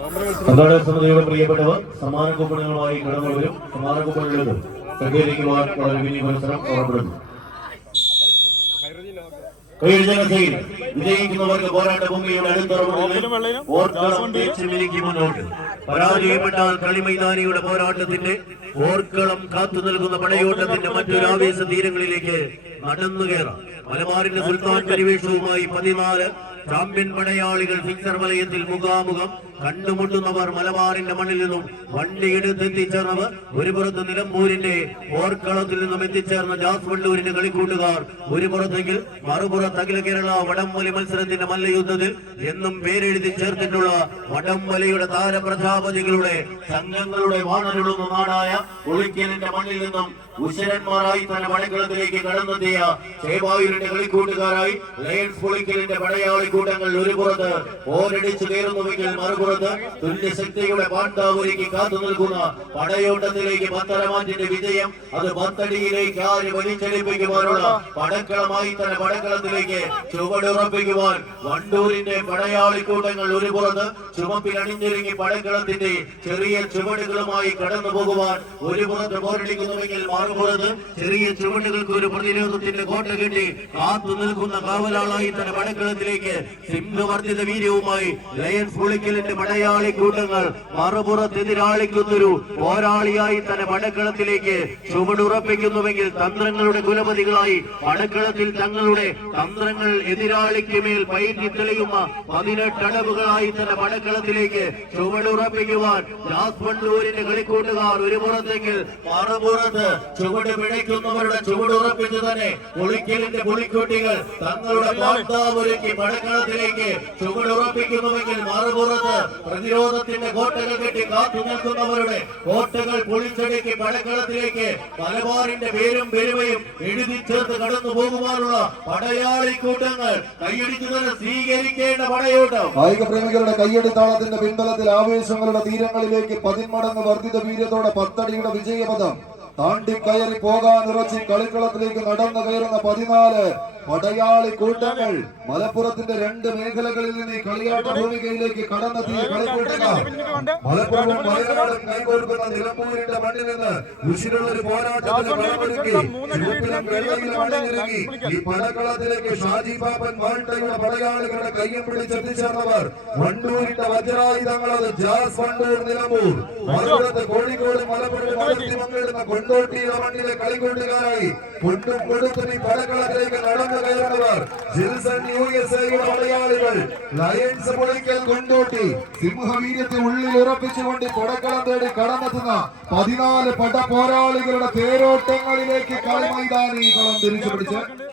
സംഘാടക പ്രിയപ്പെട്ടവർ സമാന കൂപ്പണുകളുമായി കടന്നു വരും. സമാന കൂപ്പണുകളിലും പ്രതികരിക്കുവാൻ വളരെ വിനീ മത്സരം ഓർപ്പെടുന്നു കൈയടിച്ചാൽ വിജയിക്കുന്നവർക്ക് പോരാട്ട ഭൂമിയുടെ തേച്ചുമിരിക്കും മുന്നോട്ട്. പരാജയപ്പെട്ടാൽ കളിമൈതാനിയുടെ പോരാട്ടത്തിന്റെ ഓർക്കളം കാത്തു നൽകുന്ന പടയോട്ടത്തിന്റെ മറ്റൊരു ആവേശ തീരങ്ങളിലേക്ക് നടന്നു കയറാം. മലബാറിന്റെ സുൽത്താൻ പരിവേഷവുമായി പതിനാല് ചാമ്പ്യൻ പടയാളികൾ ഫിക്സർ വലയത്തിൽ മുഖാമുഖം കണ്ടുമുട്ടുന്നവർ മലബാറിന്റെ മണ്ണിൽ നിന്നും വണ്ടിയെടുത്ത് എത്തിച്ചേർന്നവർ ഒരു പുറത്ത് നിലമ്പൂരിന്റെ ഓർക്കളത്തിൽ നിന്നും എത്തിച്ചേർന്ന ജാസ് വണ്ടൂരിന്റെ കളിക്കൂട്ടുകാർ. ഒരു പുറത്തെങ്കിൽ മറുപുറത്ത് അഖില കേരള വടംവലി മത്സരത്തിന്റെ മല്ലയുദ്ധത്തിൽ എന്നും പേരെഴുതി ചേർത്തിട്ടുള്ള വടംവലിയുടെ താരപ്രജാപതികളുടെ സംഘങ്ങളുടെ വാണരുളുന്ന നാടായ ഒളിക്കലിന്റെ മണ്ണിൽ നിന്നും ഉശരന്മാരായി തന്നെ വടക്കളത്തിലേക്ക് കടന്നെത്തിയ ചേവായൂരിന്റെ കളിക്കൂട്ടുകാരായി ലയൺസ് പൊളിക്കലിന്റെ പടയാളി കൂട്ടങ്ങൾ ഒരു പുറത്ത് ഓരടിച്ചു കയറുന്നുവെങ്കിൽ മറുപുറത്ത് തുല്യശക്തിയുടെ പാണ്ഡാവിലേക്ക് കാത്തു നിൽക്കുന്ന പടയോട്ടത്തിലേക്ക് പത്തരമാറ്റിന്റെ വിജയം അത് പത്തടിയിലേക്ക് ആര് വലിച്ചെടുപ്പിക്കുവാനുള്ള പടക്കളമായി തന്നെ പടക്കളത്തിലേക്ക് ചുവടുറപ്പിക്കുവാൻ വണ്ടൂരിന്റെ പടയാളിക്കൂട്ടങ്ങൾ ഒരു പുറത്ത് ചുമപ്പിൽ അണിഞ്ഞൊരുങ്ങി പടക്കളത്തിന്റെ ചെറിയ ചുവടുകളുമായി കടന്നു പോകുവാൻ ഒരു പുറത്ത് പോരടിക്കുന്നുവെങ്കിൽ മറുപുറത്ത് ചെറിയ ചുവടുകൾക്ക് ഒരു പ്രതിരോധത്തിന്റെ കോട്ട കെട്ടി കാത്തു നിൽക്കുന്ന കാവലാളായി തന്നെ പടക്കളത്തിലേക്ക് സിംഹവർദ്ധിത വീര്യവുമായി ലയൻ പുളിക്കലിന്റെ പടയാളി കൂട്ടങ്ങൾ മറുപുറത്ത് എതിരാളിക്കുന്നൊരു പോരാളിയായി തന്നെ പടക്കളത്തിലേക്ക് ചുവടുറപ്പിക്കുന്നുവെങ്കിൽ തന്ത്രങ്ങളുടെ കുലപതികളായി പടക്കളത്തിൽ തങ്ങളുടെ തന്ത്രങ്ങൾ എതിരാളിക്ക് മേൽ പൈകി തെളിയുന്ന പതിനെട്ടടവുകളായി തന്നെ പടക്കളത്തിലേക്ക് ചുവടുറപ്പിക്കുവാൻ ജാസ് വണ്ടൂരിന്റെ കളിക്കൂട്ടുകാർ ഒരു പുറത്തെങ്കിൽ മറുപുറത്ത് ചുവട് പിഴയ്ക്കുന്നവരുടെ ചുവടുറപ്പിച്ച് തന്നെ പുളിക്കലിന്റെ പുളിക്കുട്ടികൾ തങ്ങളുടെ പാട്ടാവൊരുക്കി പടക്കളത്തിലേക്ക് ചുവടുറപ്പിക്കുന്നുവെങ്കിൽ മറുപുറത്ത് പ്രതിരോധത്തിന്റെ കോട്ടകൾ കെട്ടി കാത്തു നിൽക്കുന്നവരുടെ കോട്ടകൾ പൊളിച്ചടുക്കി പടക്കളത്തിലേക്ക് മലബാറിന്റെ പേരും പെരുമയും എഴുതി ചേർത്ത് കടന്നു പോകുവാനുള്ള പടയാളി കൂട്ടങ്ങൾ കൈയടിച്ചു തന്നെ സ്വീകരിക്കേണ്ട പടയോട്ടം. കായിക പ്രേമികളുടെ കൈയടിത്താളത്തിന്റെ പിൻബലത്തിൽ ആവേശങ്ങളുടെ തീരങ്ങളിലേക്ക് പതിന്മടങ്ങ് വർദ്ധിത വീര്യത്തോടെ പത്തടിയുടെ വിജയപഥം. താണ്ടിക്കയറി പോകാൻ ഇറച്ചി കളിക്കളത്തിലേക്ക് നടന്നു കയറുന്ന പതിനാല് പടയാളി കൂട്ടങ്ങൾ മലപ്പുറത്തിന്റെ രണ്ട് മേഖലകളിൽ നിന്ന് കളിയാട്ട ഭൂമികയിലേക്ക് കടന്നെത്തിയ കളിക്കൂട്ടങ്ങൾ മലപ്പുറവും വയനാടും കൈകോർക്കുന്ന നിലമ്പൂരിന്റെ മണ്ണിൽ നിന്ന് ഉശിരുള്ള ഒരു പോരാട്ടത്തിന് കളമൊരുക്കി ചുവപ്പിലും വെള്ളയിലും അണിഞ്ഞൊരുങ്ങി ഈ പടക്കളത്തിലേക്ക് ഷാജി പാപ്പൻ മാൾട്ടയുടെ പടയാളികളുടെ കയ്യും പിടിച്ചെത്തിച്ചേർന്നവർ വണ്ടൂരിന്റെ വജ്രായുധങ്ങൾ അത് ജാസ് വണ്ടൂർ നിലമ്പൂർ. മലപ്പുറത്ത് കോഴിക്കോട് മലപ്പുറം പങ്കിടുന്ന കൊണ്ടോട്ടിയുടെ മണ്ണിലെ കളിക്കൂട്ടുകാരായി കൊണ്ടും കൊടുത്തും ഈ പടക്കളത്തിലേക്ക് നടന്നു സിംഹവീര്യത്തെ ഉള്ളിൽ ഉറപ്പിച്ചുകൊണ്ട് കൊടക്കളം തേടി കടന്നെത്തുന്ന പതിനാല് പട പോരാളികളുടെ തേരോട്ടങ്ങളിലേക്ക് കളി കളം തിരിച്ചു പിടിച്ച്